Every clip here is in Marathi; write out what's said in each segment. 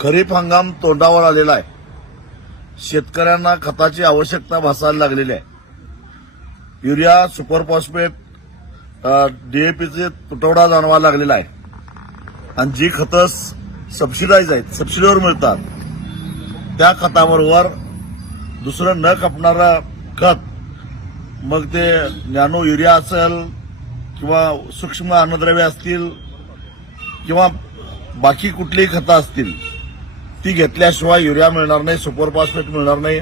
खरीप हंगाम तोंडावर आलेला आहे. शेतकऱ्यांना खताची आवश्यकता भासायला लागलेली आहे. युरिया, सुपर फॉस्फेट, डीएपीचे तुटवडा जाणवायला लागलेला आहे. आणि जी खतं सबसिडाईज आहेत, सबसिडीवर मिळतात, त्या खताबरोबर दुसरं न खपणारं खत, मग ते नॅनो युरिया असेल किंवा सूक्ष्म अन्नद्रव्य असतील किंवा बाकी कुठलीही खतं असतील, ती घेतल्याशिवाय युरिया मिळणार नाही, सुपर फॉस्फेट मिळणार नाही,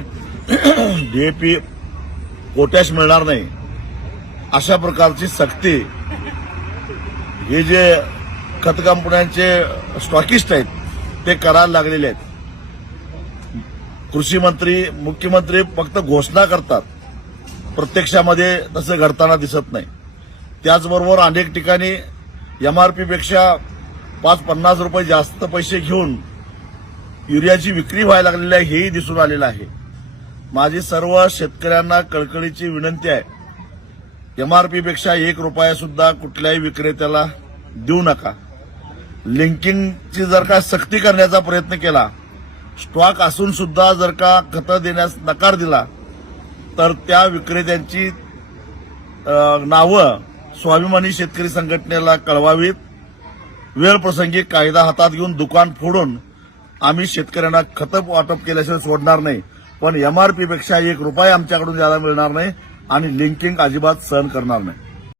डीएपी, पोटॅश मिळणार नाही. अशा प्रकारची सक्ती हे जे खत कंपन्यांचे स्टॉकिस्ट आहेत ते करायला लागलेले आहेत. कृषी मंत्री, मुख्यमंत्री फक्त घोषणा करतात, प्रत्यक्षामध्ये तसं घडताना दिसत नाही. त्याचबरोबर अनेक ठिकाणी एमआरपीपेक्षा 5-50 रुपये जास्त पैसे घेऊन युरियाची विक्री व्हायला लागलेली आहे, हेही दिसून आलेलं आहे. माझी सर्व शेतकऱ्यांना कळकळीची विनंती आहे, एमआरपीपेक्षा 1 रुपया सुद्धा कुठल्याही विक्रेत्याला देऊ नका. लिंकिंगची जर का सक्ती करण्याचा प्रयत्न केला, स्टॉक असून सुद्धा जर का खतं देण्यास नकार दिला, तर त्या विक्रेत्यांची नावं स्वाभिमानी शेतकरी संघटनेला कळवावीत. वेळ प्रसंगी कायदा हातात घेऊन दुकान फोडून आम्ही शेतकऱ्यांना खतं वाटप केल्याशिवाय सोडणार नाही. पण एमआरपीपेक्षा 1 रुपया आमच्याकडून द्यायला मिळणार नाही आणि लिंकिंग अजिबात सहन करणार नाही.